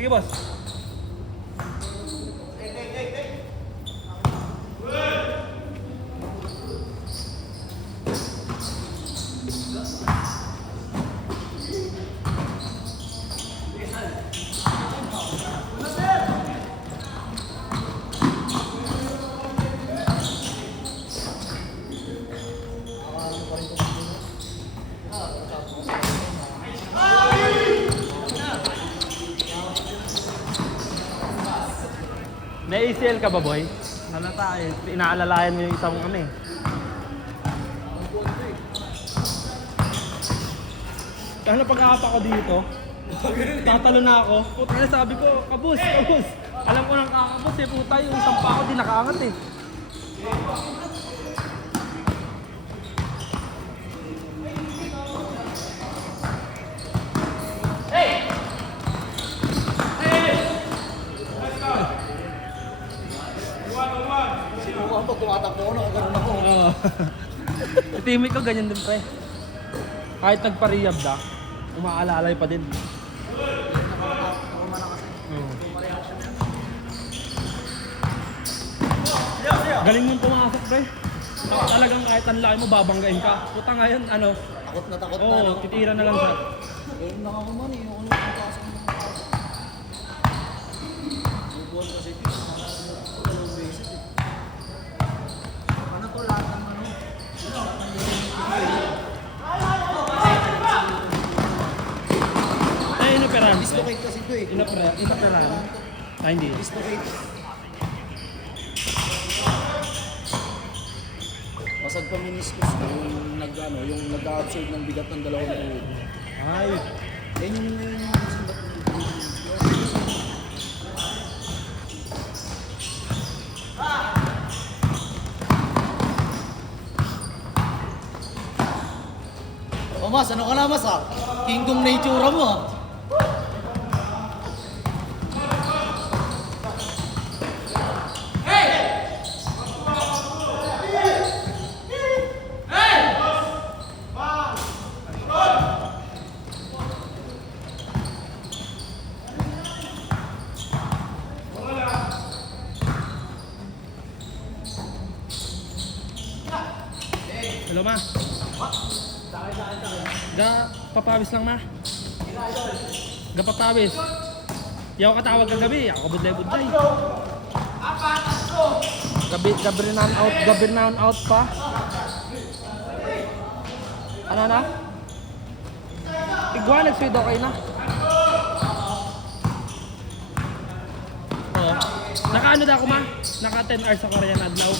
Sige, boss. May ACL ka ba, boy? Halata eh. Inaalalayan mo yung isang ano eh. Ano pag-aapa ko dito? Tatalo na ako. Puta na sabi ko, kabus, kabus. Alam ko nang kakabus eh, puta yung isang pa ako di nakaangat eh. Sinukuhan pag tumatakbo ko, nakagaroon ako. Oo. Yung teammate ko ganyan din pre. Kahit nagpa-rehab na, umaalalay pa din. Galing mong pumasok pre. Talagang kahit ang laki mo, babanggain ka. Puta ngayon, ano? Takot na takot na. Oo, no? titira na lang siya. Ganun lang ako man eh. Yung ano yung pasok mo. Bubuhan kasi ito. Dalawang beses eh. Ano to lahat ng ano? Eh, inoperan. Dislocate kasi ito eh. Inoperan. Ah, hindi. Dislocate. Basag pa meniscus na yung nag-ano, yung nag-absorb ng bigat ng dalawang ulo. Ay. Yan yung Oh, mas, ano ka na, mas, ha? Kingdom na itsura mo, ha? Hello, ma. Papawis lang, ma. Papawis. Di ako katawag kagabi. Ako budlay-budlay. Gabi noun out pa. Ano na? Igwa, nag-sweet okay na. Oo. Naka-ano na ako, ma? Naka 10 hours ako rin adlaw.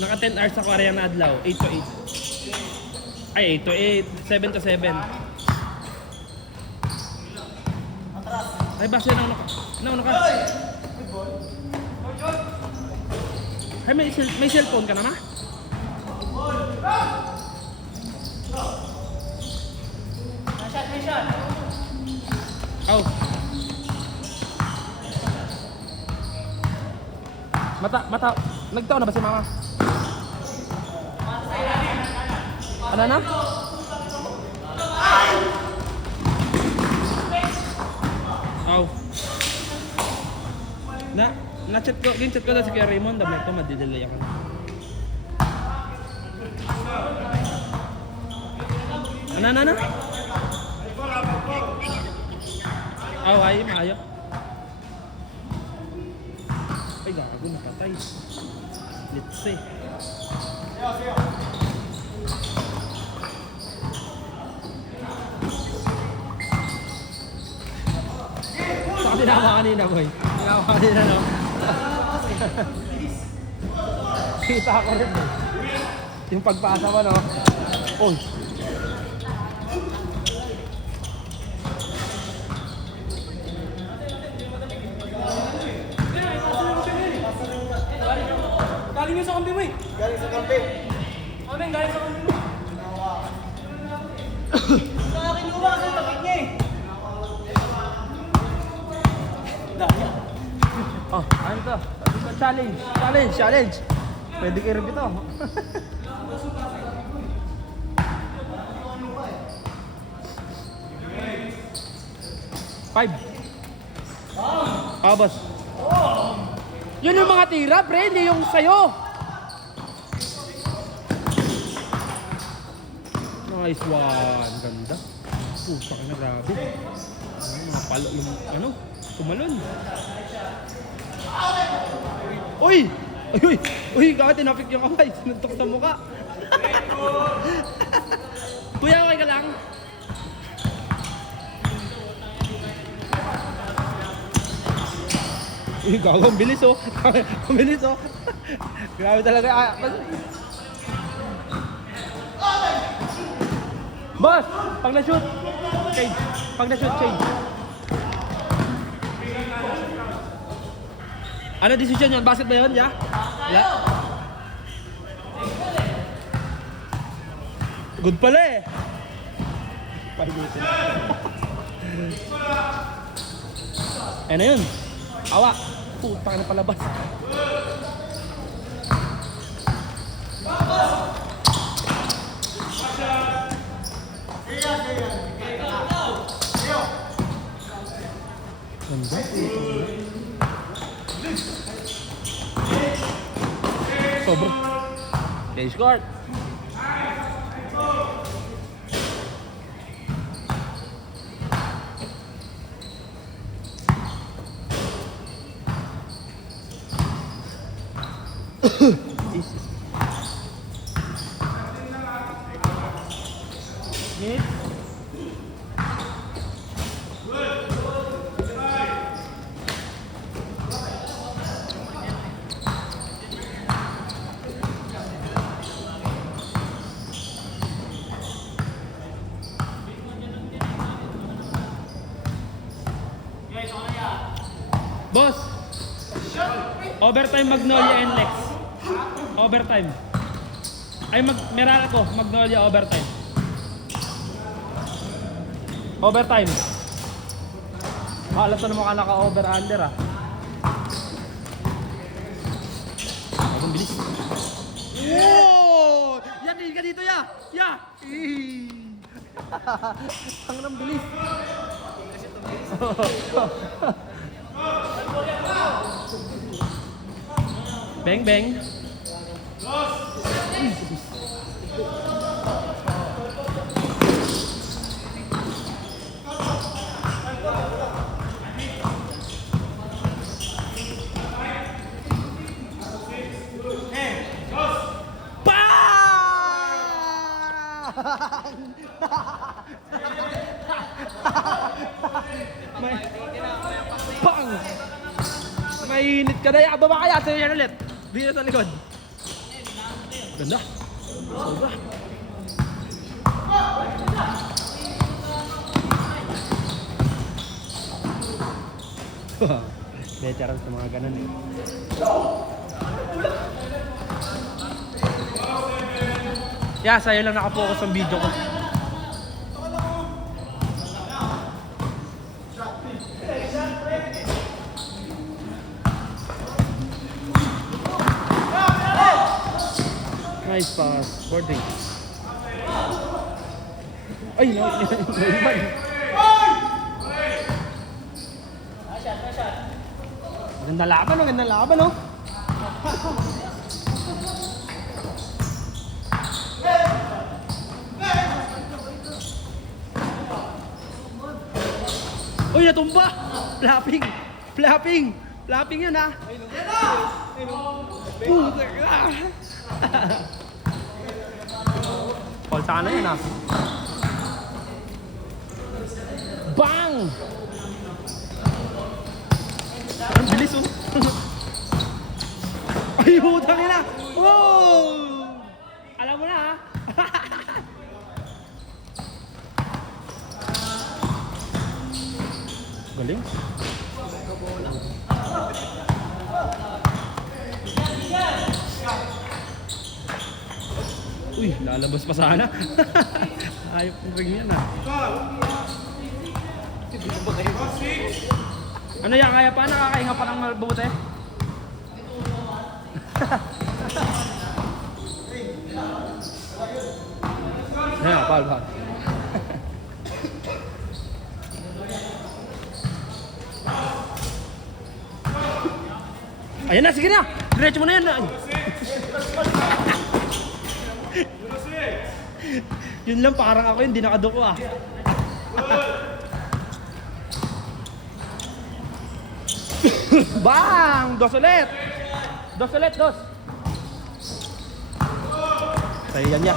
Naka 10 hours ako rin adlaw. 8 to 8. Ay, 8 to 8. 7 to 7. Ay, basta nauna ka. Ay, may cellphone ka na, ma? May shot. Oh. Mata. Nagtaon na ba si mama? Ano na? Oh. Na-chat ko na si Kuya Raymond, dami ito, madidelay ako. Ano? Oh, ay, maayo. Ay, gago, napatay. Let's see. Saka tinawa kanina, boy. Tinawa kanina, no? Kita ko rin, eh. Yung pagpasa mo, no? Oh. Galing yun sa kampi mo, eh. Galing sa kampi. Ano yung galing sa kampi mo? Sa akin luwa, sa tapik niya eh. Oh, ano to? Challenge. Pwede kayo rin ito. 5. Ah, boss. Yun yung mga tira, pre, hindi yung sayo. Nice one. Ganda. Puta ka na, grabe. Mga palo, ano, tumalon. Uy! Uy! Uy, kaka tinapik yung kamay. Sinuntok sa mukha. Kuya, okay ka lang? Uy, gago, ang bilis oh. Ang bilis oh. Grabe talaga. Boss, pag na-shoot, change. Pag na-shoot, change. Ano decision yun? Basket ba yun? Yeah? Wala? Good pala eh. Pahibutin. Ayan na yun. Awa. Putang na palabas. Ganda. Sobra. Okay, score. Minute. Boss, overtime Magnolia and Lex. Overtime. Ay, Merara ko, Magnolia overtime. Overtime. Halos na mukha naka-over under ah. Ang bilis. Wow! Yan din ka dito ya! Ya! Ang nang bilis. Bang bang. May pang! Mainit ka na yan. Baba kaya sa'yo yan ulit. Dito sa likod. Ganda. Sobra. May charang sa mga ganun eh. Yeah, sa'yo lang nakapokus ang video ko. Nice pass. Boarding. Ay, naiban. Ganda laban, oh. Ganda laban, oh. Uy, natumba! Flapping! Flapping! Flapping yun, ha? Puta ka! Call sana yun, ha? Bang! Ang bilis, oh! Ay, hutang yun, ha? Wow! Alam mo na, ha? Galing. Uy, lalabas pa sana. Ayok ng ring yan ah. Ano yan, kaya pa? Nakakahinga pa ng mabuti? Ayan, pal. Ayan na, sige na! Diretso mo na yan! Ay. Yun lang, parang ako yun, di nakaduko ah. Bang! Dos ulit! Dos ulit, dos! Sa'yo yan niya.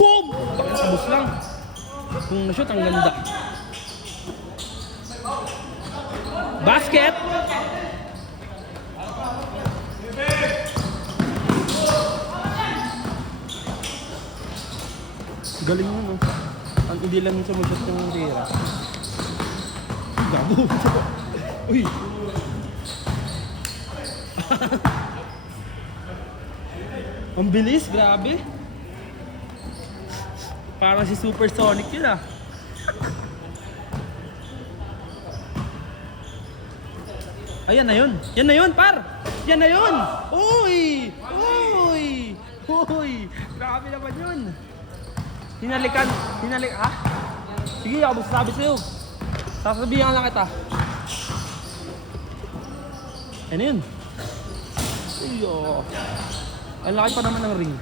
Boom! Sabos lang. Kung na-shoot, ang ganda. Basket! Galing mo, no? Ang hindi lang sumushoot ng tira. Gabo! Uy! Ang bilis, grabe. Parang si Supersonic yun ah. Ayan na yun. Yan na yun, par! Yan na yun! Uy! Uy! Uy! Grabe naman yun. Hinalik, ha? Sige, ako masasabi sa'yo. Sasabihan lang kita. Ano yun? Ay, oh. Ang laki pa naman ng ring.